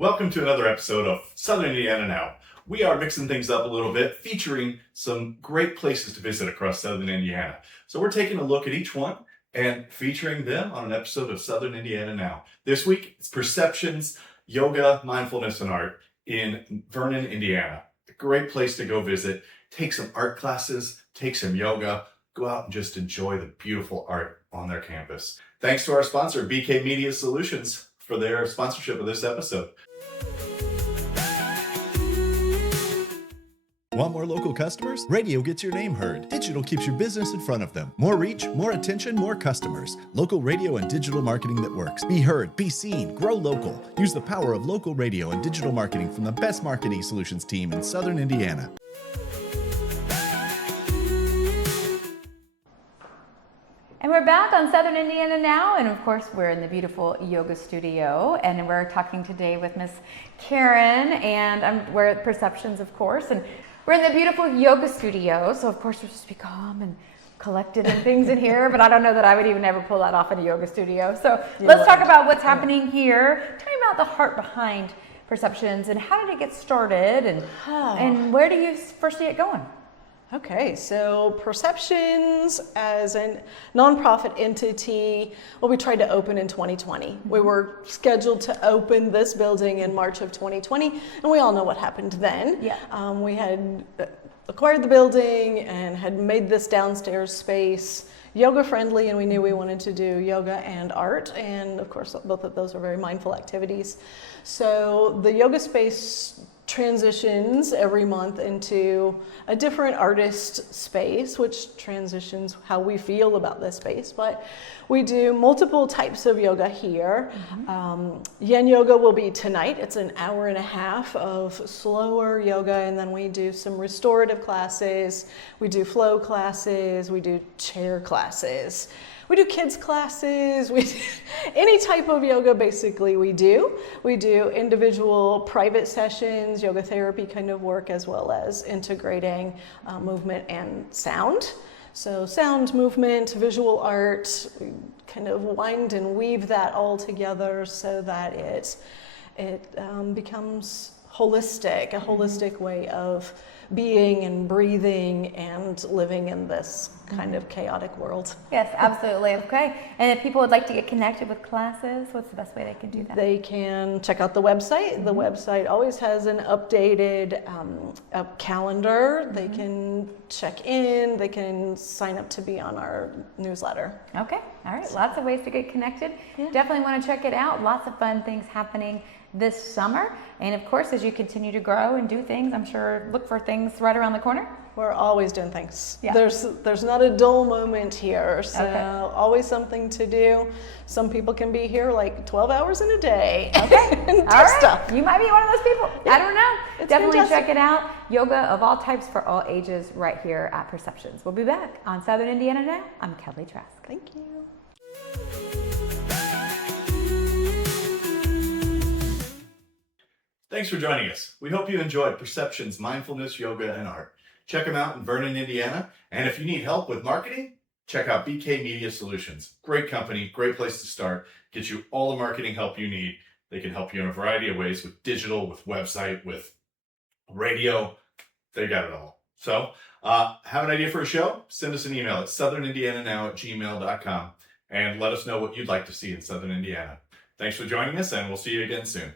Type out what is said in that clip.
Welcome to another episode of Southern Indiana Now. We are mixing things up a little bit, featuring some great places to visit across Southern Indiana. So we're taking a look at each one and featuring them on an episode of Southern Indiana Now. This week, it's Perceptions, Yoga, Mindfulness, and Art in Vernon, Indiana. A great place to go visit. Take some art classes, take some yoga, go out and just enjoy the beautiful art on their campus. Thanks to our sponsor, BK Media Solutions, for their sponsorship of this episode. Want more local customers? Radio gets your name heard. Digital keeps your business in front of them. More reach, more attention, more customers. Local radio and digital marketing that works. Be heard, be seen, grow local. Use the power of local radio and digital marketing from the best marketing solutions team in Southern Indiana. And we're back on Southern Indiana Now, and of course we're in the beautiful yoga studio, and we're talking today with Miss Karen, and we're at Perceptions, of course, and we're in the beautiful yoga studio, so of course we're supposed to be calm and collected and things in here, but I don't know that I would even ever pull that off in a yoga studio. So let's talk about what's happening here. Tell me about the heart behind Perceptions, and how did it get started, and where do you first see it going? Okay, so Perceptions as a nonprofit entity, well, we tried to open in 2020. We were scheduled to open this building in March of 2020, and we all know what happened then. Yeah. We had acquired the building and had made this downstairs space yoga friendly, and we knew we wanted to do yoga and art, and of course both of those are very mindful activities. So the yoga space transitions every month into a different artist space, which transitions how we feel about this space. But we do multiple types of yoga here. Yin yoga will be tonight. It's an hour and a half of slower yoga, and then we do some restorative classes. We do flow classes. We do chair classes. We do kids classes, we do any type of yoga basically we do. We do individual private sessions, yoga therapy kind of work, as well as integrating movement and sound. So sound, movement, visual art, we kind of wind and weave that all together so that it becomes holistic, a holistic way of being and breathing and living in this kind of chaotic world. Yes, absolutely. Okay. And if people would like to get connected with classes, what's the best way they can do that? They can check out the website. The website always has an updated calendar. They can check in. They can sign up to be on our newsletter. Okay. All right. Lots of ways to get connected. Yeah. Definitely want to check it out. Lots of fun things happening this summer. And of course, as you continue to grow and do things, I'm sure look for things right around the corner. We're always doing things. Yeah. There's not a dull moment here. So always something to do. Some people can be here like 12 hours in a day. Okay. And all right. stuff. You might be one of those people. Yeah. I don't know. It's Definitely fantastic. check it out. Yoga of all types for all ages right here at Perceptions. We'll be back on Southern Indiana Now. I'm Kelly Trask. Thank you. Thanks for joining us. We hope you enjoyed Perceptions, Mindfulness, Yoga, and Art. Check them out in Vernon, Indiana. And if you need help with marketing, check out BK Media Solutions. Great company, great place to start. Get you all the marketing help you need. They can help you in a variety of ways with digital, with website, with radio. They got it all. So have an idea for a show? Send us an email at southernинdiananow@gmail.com and let us know what you'd like to see in Southern Indiana. Thanks for joining us, and we'll see you again soon.